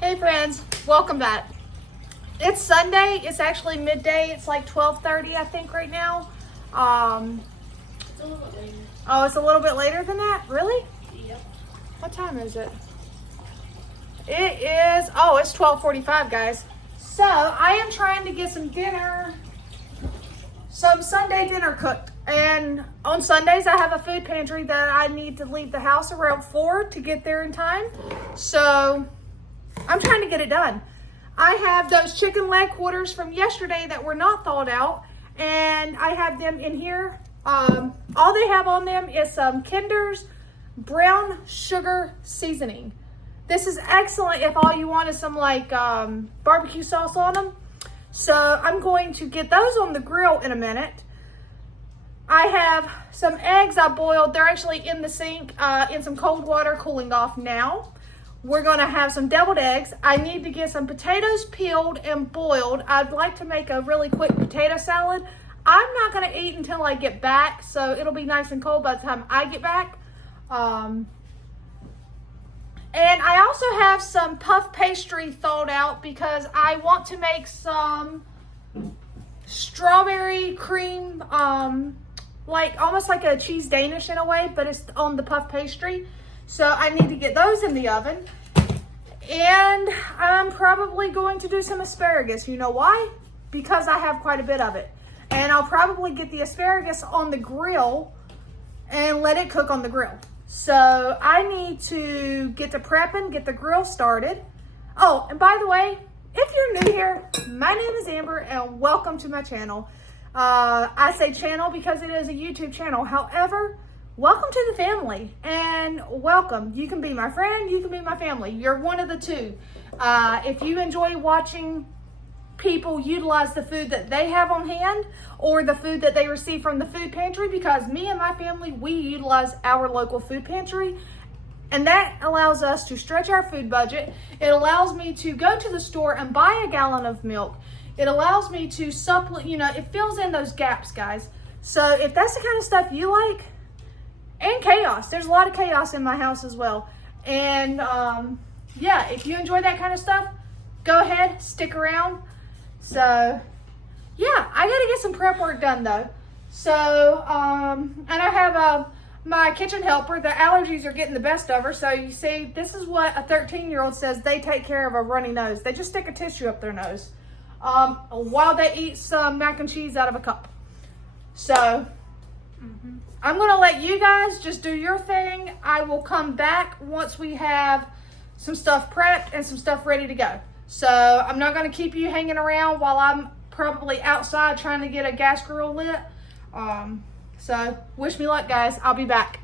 Hey friends, welcome back. It's Sunday. It's actually midday. It's like 12:30, I think, right now. It's a little bit later. Oh, it's a little bit later than that? Really? Yep. What time is it? It is, oh, it's 12:45, guys. So I am trying to get some Sunday dinner cooked. And on Sundays, I have a food pantry that I need to leave the house around 4 to get there in time. So I'm trying to get it done. I have those chicken leg quarters from yesterday that were not thawed out, and I have them in here. All they have on them is some Kinder's brown sugar seasoning. This is excellent if all you want is some like barbecue sauce on them. So I'm going to get those on the grill in a minute. I have some eggs I boiled. They're actually in the sink in some cold water cooling off now. We're gonna have some deviled eggs. I need to get some potatoes peeled and boiled. I'd like to make a really quick potato salad. I'm not gonna eat until I get back, so it'll be nice and cold by the time I get back. And I also have some puff pastry thawed out because I want to make some strawberry cream, like almost like a cheese Danish in a way, but it's on the puff pastry. So I need to get those in the oven. And I'm probably going to do some asparagus. You know why? Because I have quite a bit of it. And I'll probably get the asparagus on the grill and let it cook on the grill. So I need to get to prepping, get the grill started. Oh, and by the way, if you're new here, my name is Amber and welcome to my channel. I say channel because it is a YouTube channel. However, welcome to the family and welcome. You can be my friend, you can be my family. You're one of the two. If you enjoy watching people utilize the food that they have on hand or the food that they receive from the food pantry, because me and my family, we utilize our local food pantry, and that allows us to stretch our food budget. It allows me to go to the store and buy a gallon of milk. It allows me to supplement, it fills in those gaps, guys. So if that's the kind of stuff you like, and chaos, there's a lot of chaos in my house as well. And yeah, if you enjoy that kind of stuff, go ahead, stick around. So yeah, I gotta get some prep work done though. So, and I have my kitchen helper. The allergies are getting the best of her. So you see, this is what a 13-year-old says they take care of a runny nose. They just stick a tissue up their nose while they eat some mac and cheese out of a cup. So I'm gonna let you guys just do your thing. I will come back once we have some stuff prepped and some stuff ready to go. So I'm not gonna keep you hanging around while I'm probably outside trying to get a gas grill lit. So wish me luck, guys. I'll be back.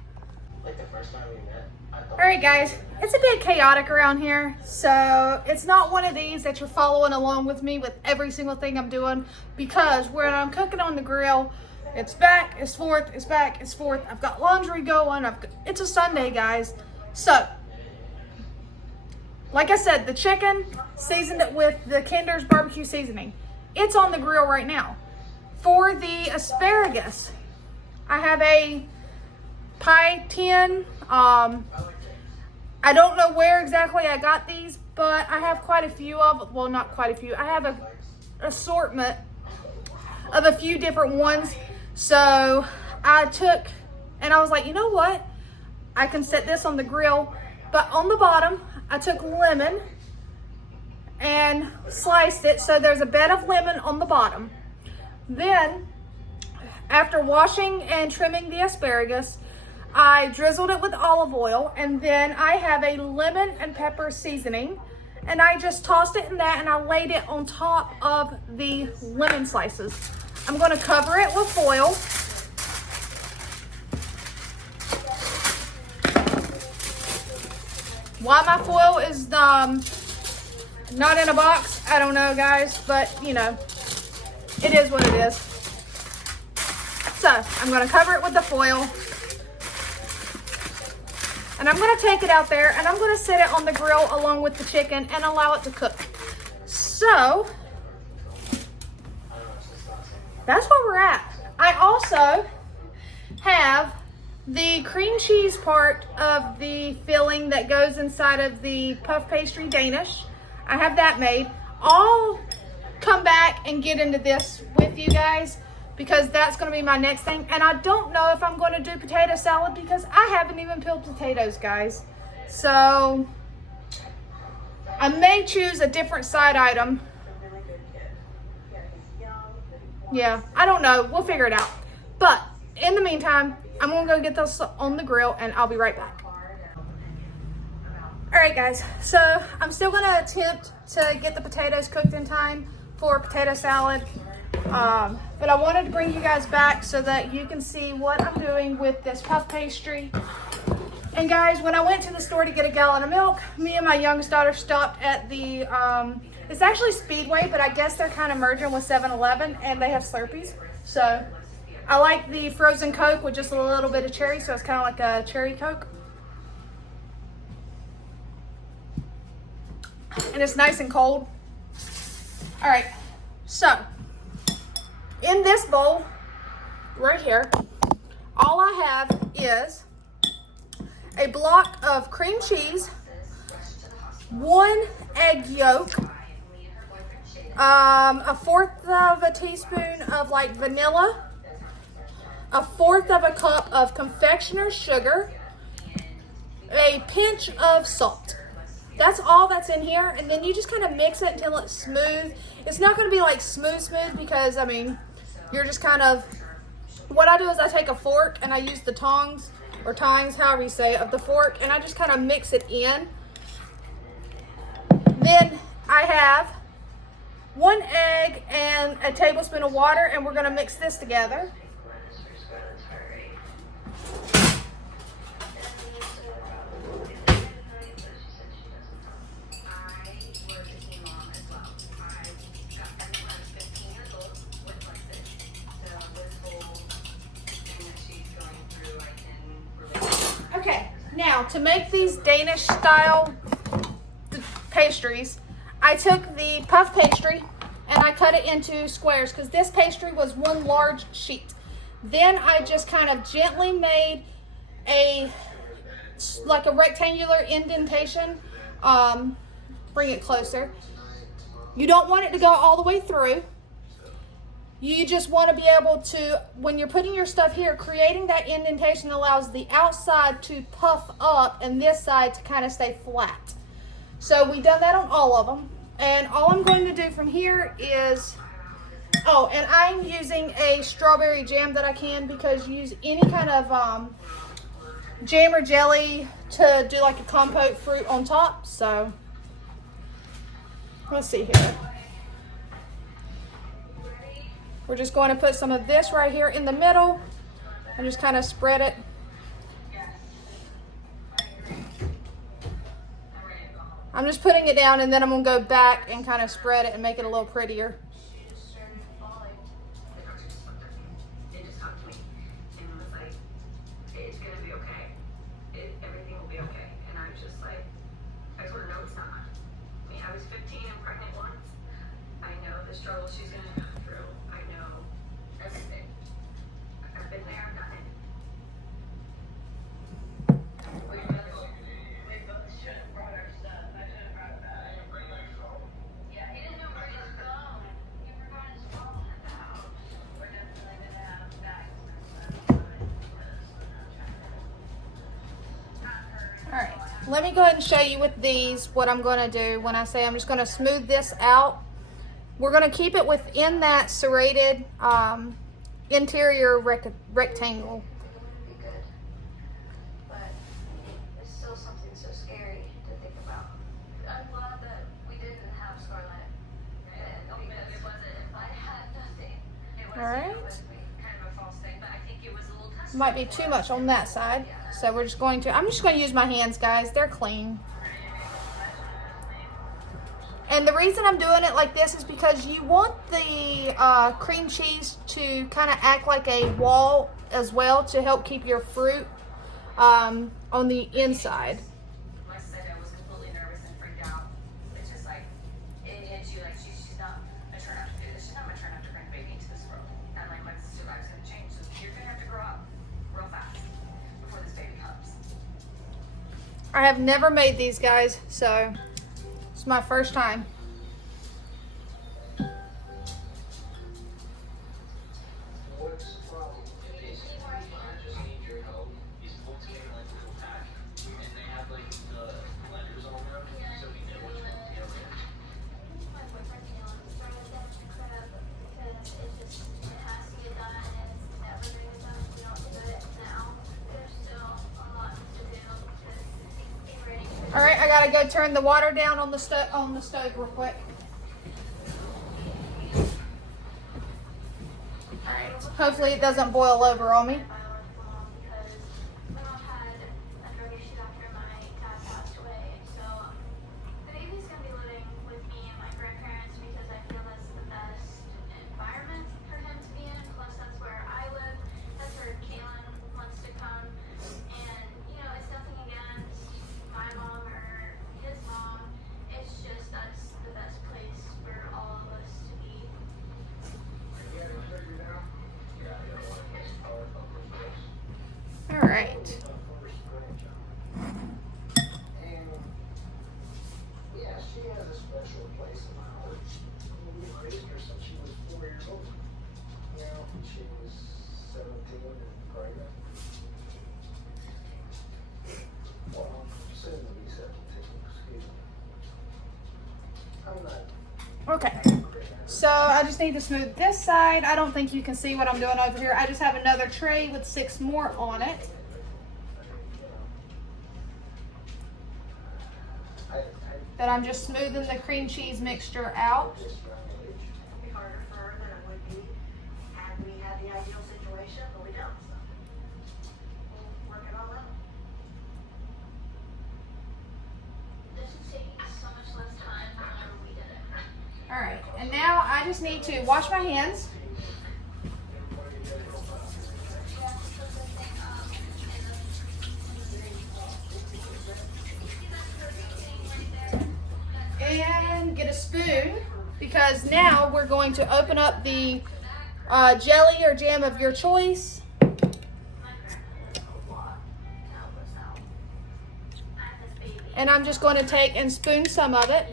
Like the first time we met, All right, guys, it's a bit chaotic around here. So it's not one of these that you're following along with me with every single thing I'm doing, because when I'm cooking on the grill, it's back, it's forth, it's back, it's forth. I've got laundry going. It's a Sunday, guys. So, like I said, the chicken, seasoned it with the Kinder's barbecue seasoning. It's on the grill right now. For the asparagus, I have a pie tin. I don't know where exactly I got these, but I have quite a few of, well, not quite a few. I have an assortment of a few different ones. So I took, and I was like, you know what? I can set this on the grill, but on the bottom, I took lemon and sliced it. So there's a bed of lemon on the bottom. Then after washing and trimming the asparagus, I drizzled it with olive oil, and then I have a lemon and pepper seasoning, and I just tossed it in that and I laid it on top of the lemon slices. I'm going to cover it with foil. Why my foil is not in a box, I don't know, guys, but it is what it is. So I'm going to cover it with the foil, and I'm going to take it out there and I'm going to set it on the grill along with the chicken and allow it to cook. So that's where we're at. I also have the cream cheese part of the filling that goes inside of the puff pastry Danish. I have that made. I'll come back and get into this with you guys because that's going to be my next thing. And I don't know if I'm going to do potato salad because I haven't even peeled potatoes, guys. So I may choose a different side item. Yeah, I don't know. We'll figure it out. But in the meantime, I'm going to go get those on the grill and I'll be right back. All right, guys. So I'm still going to attempt to get the potatoes cooked in time for potato salad. But I wanted to bring you guys back so that you can see what I'm doing with this puff pastry. And guys, when I went to the store to get a gallon of milk, me and my youngest daughter stopped at the, it's actually Speedway, but I guess they're kind of merging with 7-Eleven and they have Slurpees. So I like the frozen Coke with just a little bit of cherry, so it's kind of like a cherry Coke. And it's nice and cold. All right, so in this bowl right here, all I have is a block of cream cheese, 1 egg yolk, a 1/4 of a teaspoon of like vanilla, a 1/4 of a cup of confectioner's sugar, a pinch of salt. That's all that's in here, and then you just kind of mix it until it's smooth. It's not going to be like smooth because, I mean, you're just kind of, what I do is I take a fork and I use the tongs, or tines, however you say it, of the fork, and I just kind of mix it in. Then I have 1 egg and a tablespoon of water, and we're going to mix this together. Okay, now to make these Danish style pastries, I took the puff pastry and I cut it into squares because this pastry was 1 large sheet. Then I just kind of gently made like a rectangular indentation. Bring it closer. You don't want it to go all the way through. You just want to be able to, when you're putting your stuff here, creating that indentation allows the outside to puff up and this side to kind of stay flat. So we've done that on all of them. And all I'm going to do from here is, oh, and I'm using a strawberry jam that I can, because you use any kind of jam or jelly to do like a compote fruit on top. So let's see here. We're just going to put some of this right here in the middle and just kind of spread it. I'm just putting it down, and then I'm going to go back and kind of spread it and make it a little prettier. Let me go ahead and show you with these what I'm going to do when I say I'm just going to smooth this out. We're going to keep it within that serrated interior rectangle. But it's still something so scary to think about. I'm glad that we didn't have Scarlet. Because it wasn't, I had nothing. It was, All right. It was kind of a false thing, but I think it was a little test. Might be too much on that side. So we're just going to, I'm just going to use my hands, guys. They're clean. And the reason I'm doing it like this is because you want the cream cheese to kind of act like a wall as well to help keep your fruit on the inside. Like I said, I was completely nervous and freaked out. It's just like, it hits you like she's not mature enough to do this. She's not mature enough to bring a baby into this world. And like my sister's life's going to change. So you're going to have to grow up real fast before this baby comes. I have never made these, guys, so It's my first time. What's the problem? Basically, I just need your help. These folks came like a little pack, and they have like the letters on them, so we know which one's the other. My boyfriend Dylan's throwing them to crap because it has to get done and it's never gonna get done if we don't do it now. There's still a lot to do because it's ready. All right, I gotta go turn the water down on the stove real quick. All right, hopefully it doesn't boil over on me. Because my mom had a drug issue after my dad passed away, so the baby's gonna be living with me and my grandparents because I feel that's the best environment for him to be in. Plus, that's where I live. That's where Kaylin wants to come. And you know, it's nothing against my mom or his mom. It's just that's the best place for all of us to be. All right. And yeah, she has a special place in my heart. We raised her since she was 4 years old. You know, she was 17 and pregnant. Well, soon to be 17, excuse me. I'm not Okay. So I just need to smooth this side. I don't think you can see what I'm doing over here. I just have another tray with 6 more on it. That I'm just smoothing the cream cheese mixture out. It'd be harder for her than it would be had we had the ideal situation, but we don't, so we'll work it all out. This is taking so much less time than whenever we did it. All right, and now I just need to wash my hands. And get a spoon, because now we're going to open up the jelly or jam of your choice. And I'm just going to take and spoon some of it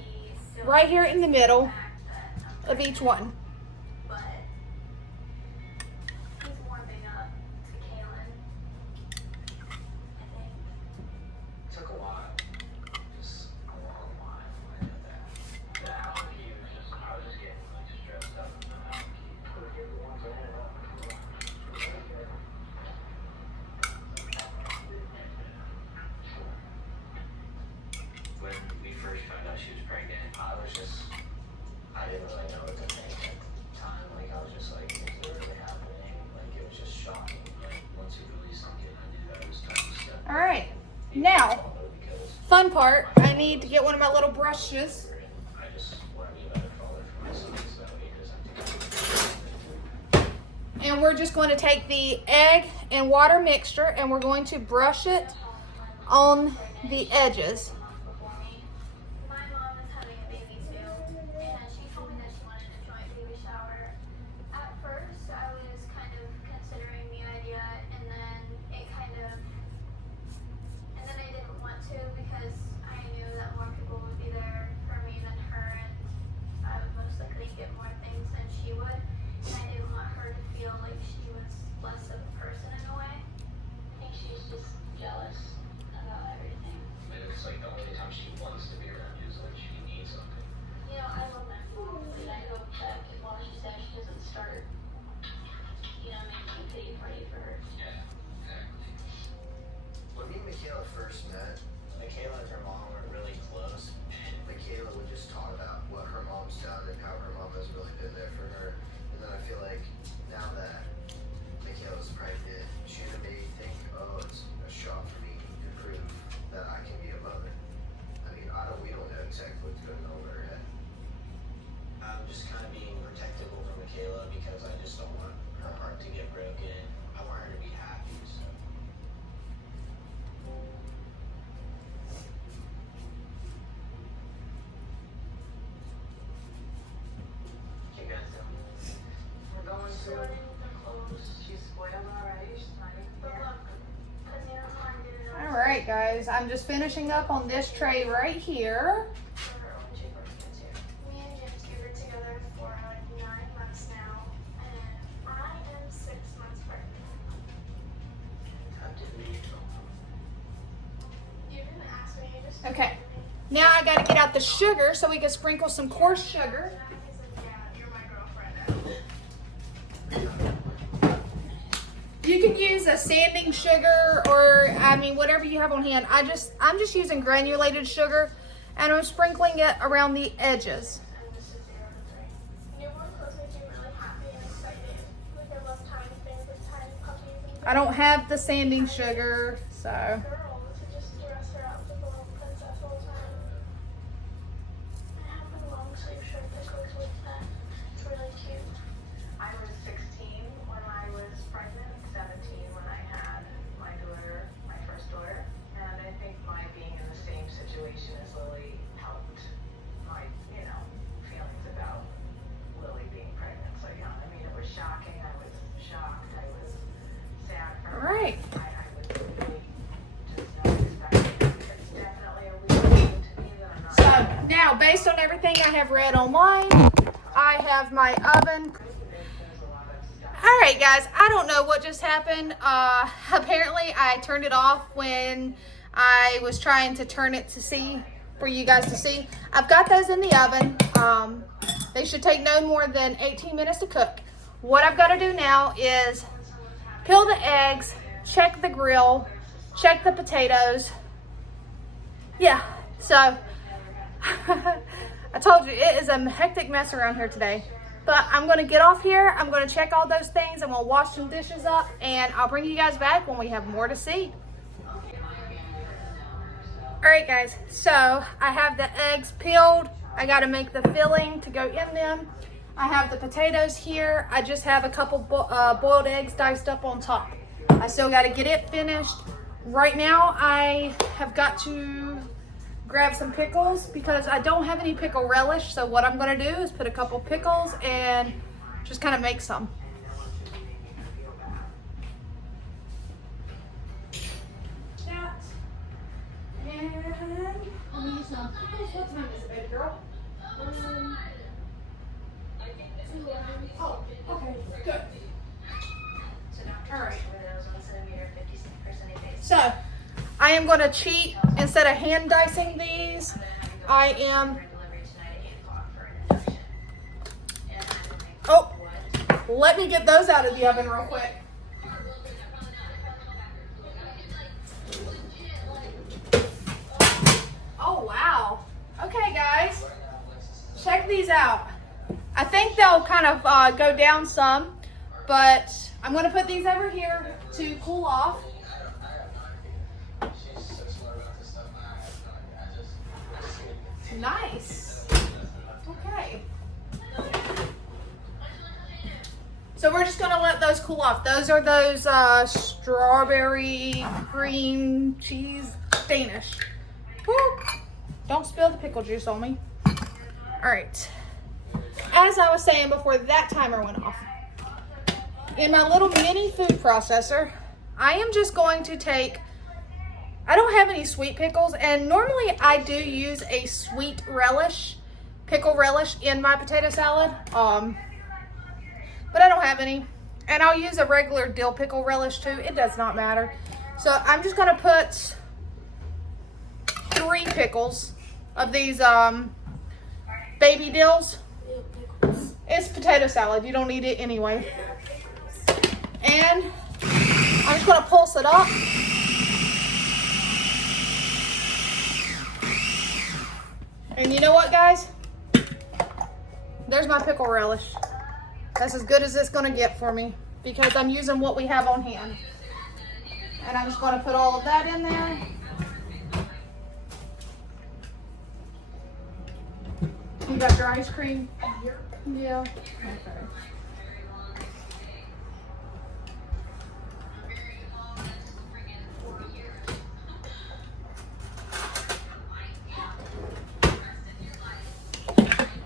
right here in the middle of each one. But he's warming up to Kaylin. I think. took a while. Just a long while. I did that. The hour key was just, I was just getting like stressed up. And then I couldn't get the ones I had up. When we first found out she was pregnant, I didn't really know what to think at the time. Like, I was just like, is it really happening? Like, it was just shocking. Like, once it really sunk in, I knew that it was time to step All right, now, because fun part, I need to get one of my little brushes. I just want to be a better father for my son, so he doesn't do that. And we're just going to take the egg and water mixture and we're going to brush it on the edges. Before me. My mom is having a baby too, and she told me that she wanted a joint baby shower. At first, I was kind of considering the idea, and then I didn't want to because I knew that more people would be there for me than her, and I would most likely get more things than she would. And I didn't want her to feel like she was less of a person in a way. I think she's just jealous about everything. But it's like the only time she wants to be around you is when she needs something. You know, I love my mom, but I hope that while she's there, she doesn't start, you know, making a pity party for her. Yeah, exactly. When me and Michaela first met, Michaela and her mom were really close, and Michaela would just talk about what her mom's done and how her mom has really been there for her. And then I feel like now that Michaela's pregnant, she made me think, oh, it's a shot for me to prove that I can be a mother. I mean, we don't know exactly what's going on in her head. I'm just kind of being protective over Michaela because I just don't want her heart to get broken. I want her to be happy, so. You guys doing? We're going to, Sorting the clothes. she's spoiled already, she's not even But here. look, because you know how I did it All right, guys, I'm just finishing up on this tray right here. for her when she for like 9 months now, and I am 6 months pregnant. How did we get home? You didn't ask me, you just Okay. Now I gotta get out the sugar so we can sprinkle some coarse sugar. He's like, yeah, you're my girlfriend now. You can use a sanding sugar or I mean whatever you have on hand. I'm just using granulated sugar and I'm sprinkling it around the edges. And this is 0 to 3. Newborn clothes make me really happy and excited. Like I love tiny things like tiny puppies and I don't have the sanding sugar, so girl to just dress her up like a little princess all the time. I have a long sleeve shirt that goes with that. It's really cute. I was 16 when I was pregnant, 17 when I had my daughter, my first daughter. And I think my being in the same situation as Lily helped my, feelings about Lily being pregnant so young. I mean, it was shocking. I was shocked. I was sad for her. all right. I was really just not expecting it. It's definitely a weird thing to me that I'm not. So now based on everything I have read online, I have my oven. All right, guys, I don't know what just happened. Apparently I turned it off when I was trying to turn it to see, for you guys to see. I've got those in the oven. They should take no more than 18 minutes to cook. What I've got to do now is peel the eggs, check the grill, check the potatoes. Yeah, so I told you it is a hectic mess around here today. But I'm going to get off here. I'm going to check all those things. I'm going to wash some dishes up. And I'll bring you guys back when we have more to see. Alright guys, so I have the eggs peeled. I got to make the filling to go in them. I have the potatoes here. I just have a couple boiled eggs diced up on top. I still got to get it finished. Right now I have got to grab some pickles because I don't have any pickle relish. So what I'm going to do is put a couple pickles and just kind of make some. And I need some pickles. What time is it, baby girl? Oh, okay, good. All right. So, I am going to cheat. Instead of hand dicing these, I am... Oh, let me get those out of the oven real quick. Oh, wow. Okay, guys. Check these out. I think they'll kind of go down some, but I'm going to put these over here to cool off. Nice. Okay. So we're just going to let those cool off. Those are those strawberry cream cheese Danish. Woo. Don't spill the pickle juice on me. All right. As I was saying before that timer went off, in my little mini food processor, I am just going to take, I don't have any sweet pickles, and normally I do use a sweet relish, pickle relish in my potato salad, but I don't have any. And I'll use a regular dill pickle relish too. It does not matter. So I'm just going to put 3 pickles of these baby dills. It's potato salad. You don't need it anyway. And I'm just going to pulse it up. And you know what, guys? There's my pickle relish. That's as good as it's going to get for me because I'm using what we have on hand. And I'm just going to put all of that in there. You got your ice cream? Yeah. Okay.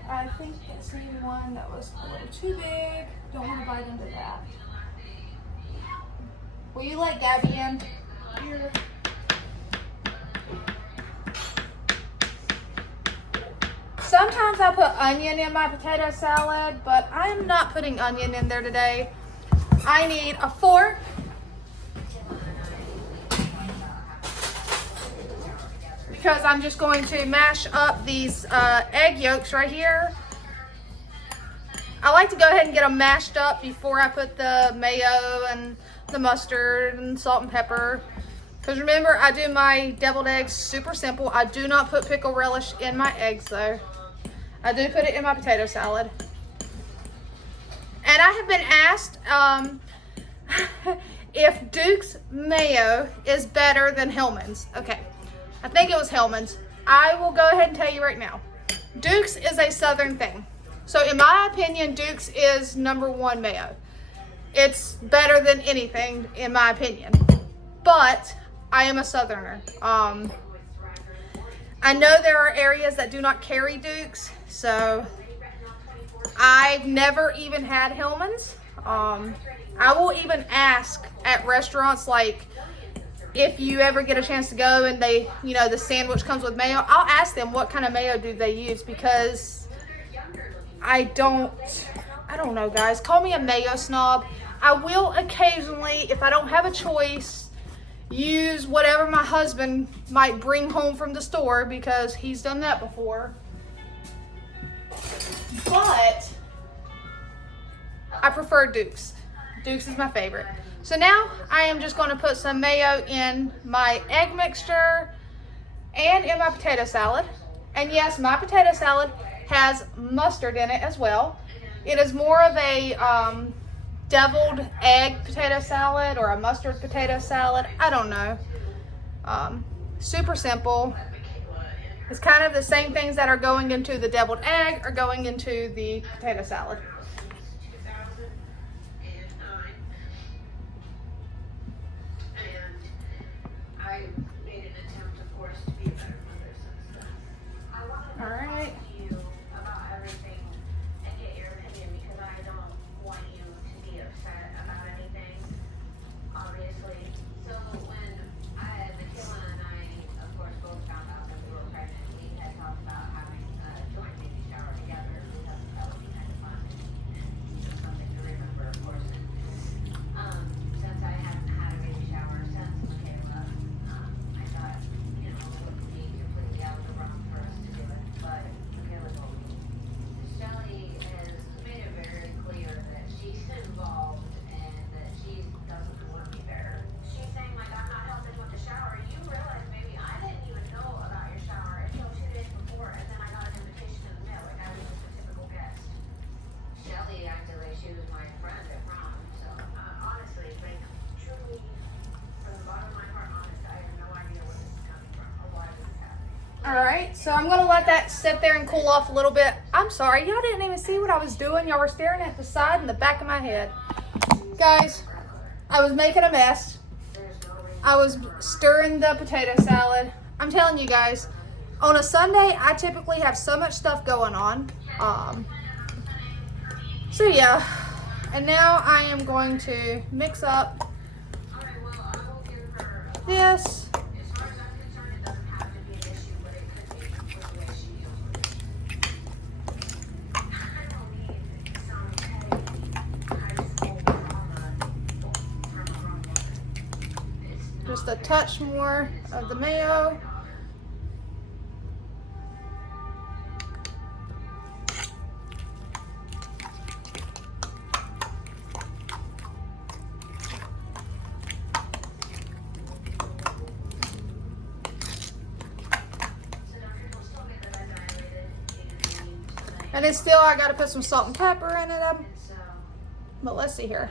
I think that's the one that was a little too big. Don't want to bite into that. Will you let Gabby in? Here. So, Sometimes I put onion in my potato salad, but I'm not putting onion in there today. I need a fork. Because I'm just going to mash up these egg yolks right here. I like to go ahead and get them mashed up before I put the mayo and the mustard and salt and pepper. Because remember, I do my deviled eggs super simple. I do not put pickle relish in my eggs though. I do put it in my potato salad. And I have been asked if Duke's mayo is better than Hellman's. Okay, I think it was Hellman's. I will go ahead and tell you right now. Duke's is a Southern thing. So in my opinion, Duke's is #1 mayo. It's better than anything in my opinion. But I am a Southerner. I know there are areas that do not carry Duke's, so I've never even had Hellman's. I will even ask at restaurants, like if you ever get a chance to go and they, you know, the sandwich comes with mayo, I'll ask them what kind of mayo do they use, because I don't know, guys. Call me a mayo snob. I will occasionally, if I don't have a choice, use whatever my husband might bring home from the store, because he's done that before. But I prefer Duke's. Duke's is my favorite. So now I am just going to put some mayo in my egg mixture and in my potato salad. And yes, my potato salad has mustard in it as well. It is more of a deviled egg potato salad or a mustard potato salad. I don't know. Super simple. It's kind of the same things that are going into the deviled egg are going into the potato salad. All right. All right, so I'm gonna let that sit there and cool off a little bit. I'm sorry, y'all didn't even see what I was doing. Y'all were staring at the side and the back of my head. Guys, I was making a mess. I was stirring the potato salad. I'm telling you guys, on a Sunday, I typically have so much stuff going on. So yeah, and now I am going to mix up this. Just a touch more of the mayo. And then still I gotta put some salt and pepper in it. But let's see here.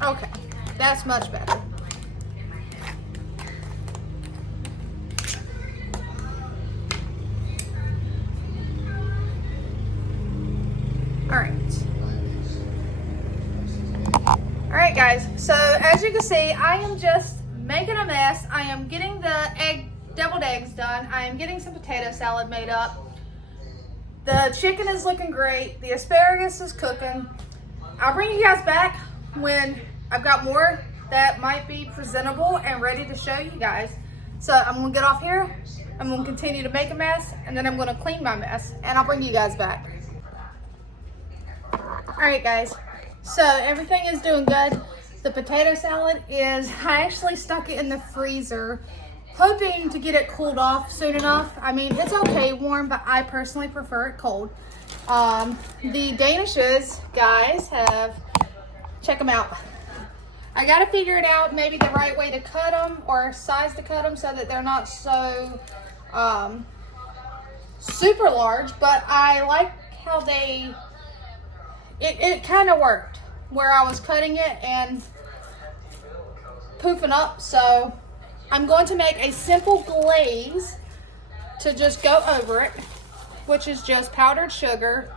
Okay, that's much better. All right, guys, so as you can see, I am just making a mess. I am getting the egg deviled eggs done. I am getting some potato salad made up. The chicken is looking great. The asparagus is cooking. I'll bring you guys back when I've got more that might be presentable and ready to show you guys. So I'm gonna get off here. I'm gonna continue to make a mess, and then I'm gonna clean my mess, and I'll bring you guys back. All right, guys. So everything is doing good. The potato salad is, I actually stuck it in the freezer, hoping to get it cooled off soon enough. I mean, it's okay warm, but I personally prefer it cold. The danishes, guys, check them out. I gotta figure it out, maybe the right way to cut them or size to cut them so that they're not so super large, but I like how it kind of worked where I was cutting it and poofing up. So I'm going to make a simple glaze to just go over it, which is just powdered sugar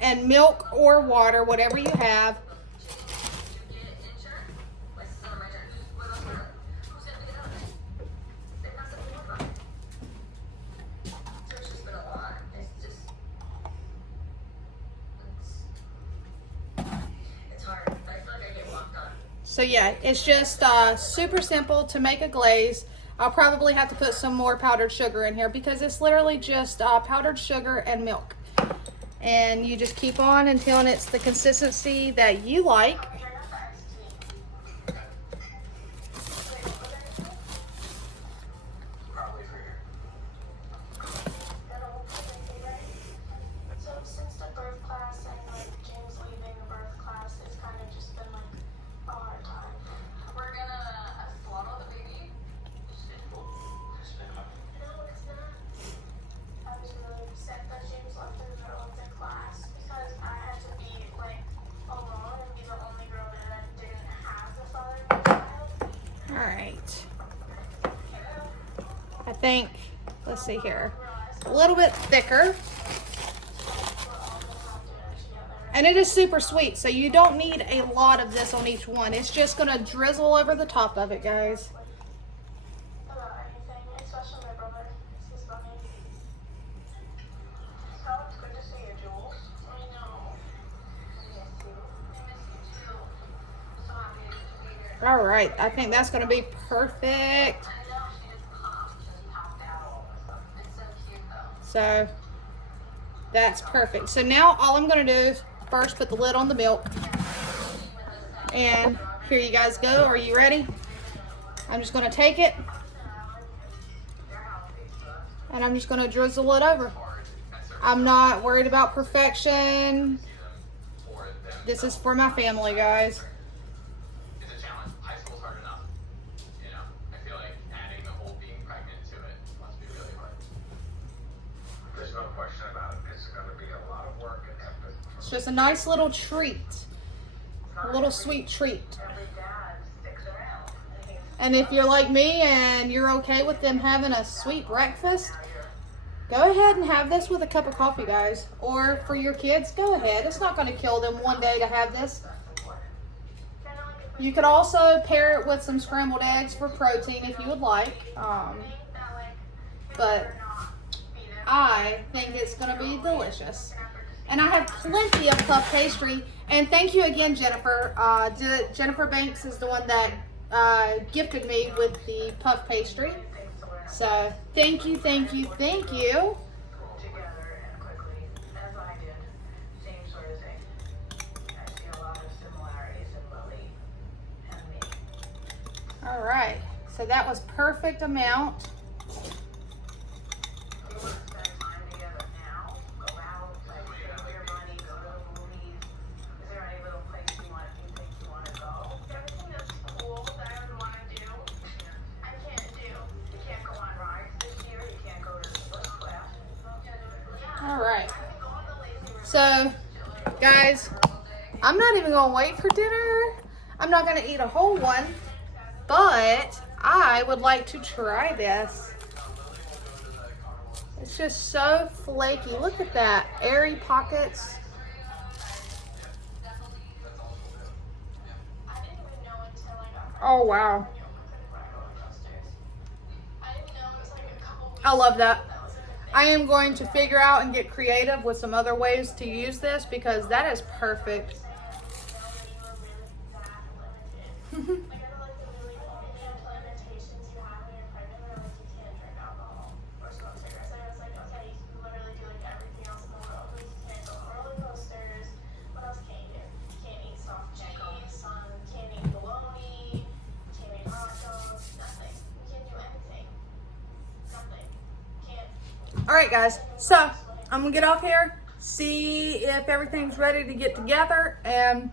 and milk or water, whatever you have. So yeah, it's just super simple to make a glaze. I'll probably have to put some more powdered sugar in here because it's literally just powdered sugar and milk. And you just keep on until it's the consistency that you like. So since the birth class and like James leaving the birth class, it's kind of just been like a hard time. We're gonna swaddle the baby. No, it's not. I was really upset that James left in the middle of the class because I had to be like alone and be the only girl there that didn't have the father of the child. All right. I think, let's see here, a little bit thicker. And it is super sweet, so you don't need a lot of this on each one. It's just gonna drizzle over the top of it, guys. About anything, especially my brother. He's funny. So it's good to see you, Jules. I know. I miss you. I miss you too. So happy to be here. All right, I think that's gonna be perfect. I know she just popped. She popped out. It's so cute though. So that's perfect. So now all I'm gonna do is first put the lid on the milk. And here you guys go. Are you ready? I'm just gonna take it and I'm just gonna drizzle it over. I'm not worried about perfection. This is for my family, guys. It's a challenge. High school's hard enough. You know, I feel like adding the whole being pregnant to it must be really hard. There's no question about it. It's going to be a lot of work and effort. It's just a nice little treat, a little sweet treat. Every dad sticks around. And if you're like me and you're okay with them having a sweet breakfast, go ahead and have this with a cup of coffee, guys. Or for your kids, go ahead. It's not going to kill them one day to have this. You could also pair it with some scrambled eggs for protein if you would like. But I think it's going to be delicious. And I have plenty of puff pastry. And thank you again, Jennifer. Jennifer Banks is the one that gifted me with the puff pastry. So thank you, thank you, thank you. Together and quickly, as I did. Same sort of thing. I see a lot of similarities in Lily and me. All right, so that was perfect amount. Do you want to spend time together now? Go out, like spend your money, go to the movies? Is there any little place you think you want to go? Everything that's cool that I would want to do, I can't do. You can't go on rides this year. You can't go to the first class. All right. So, guys, I'm not even gonna wait for dinner. I'm not gonna eat a whole one, but I would like to try this. It's just so flaky. Look at that, airy pockets. I didn't even know until I got Oh wow. I love that. I am going to figure out and get creative with some other ways to use this because that is perfect. All right, guys, so I'm gonna get off here, see if everything's ready to get together, and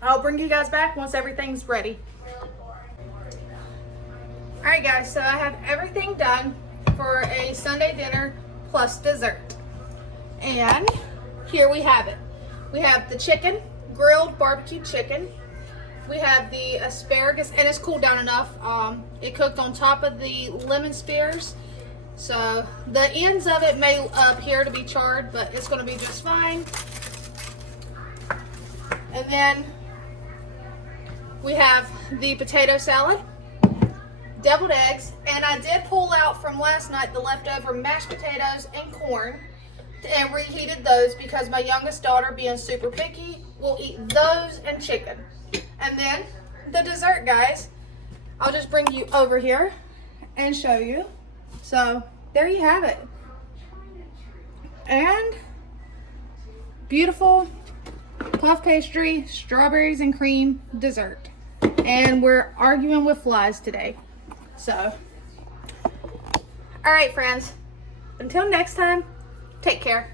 I'll bring you guys back once everything's ready. All right, guys, so I have everything done for a Sunday dinner plus dessert. And here we have it. We have the chicken, grilled barbecue chicken. We have the asparagus, and it's cooled down enough. It cooked on top of the lemon spears. So the ends of it may appear to be charred, but it's going to be just fine. And then we have the potato salad, deviled eggs, and I did pull out from last night the leftover mashed potatoes and corn and reheated those because my youngest daughter, being super picky, will eat those and chicken. And then the dessert, guys, I'll just bring you over here and show you. So there you have it. And beautiful puff pastry, strawberries and cream dessert. And we're arguing with flies today. So, all right, friends, until next time, take care.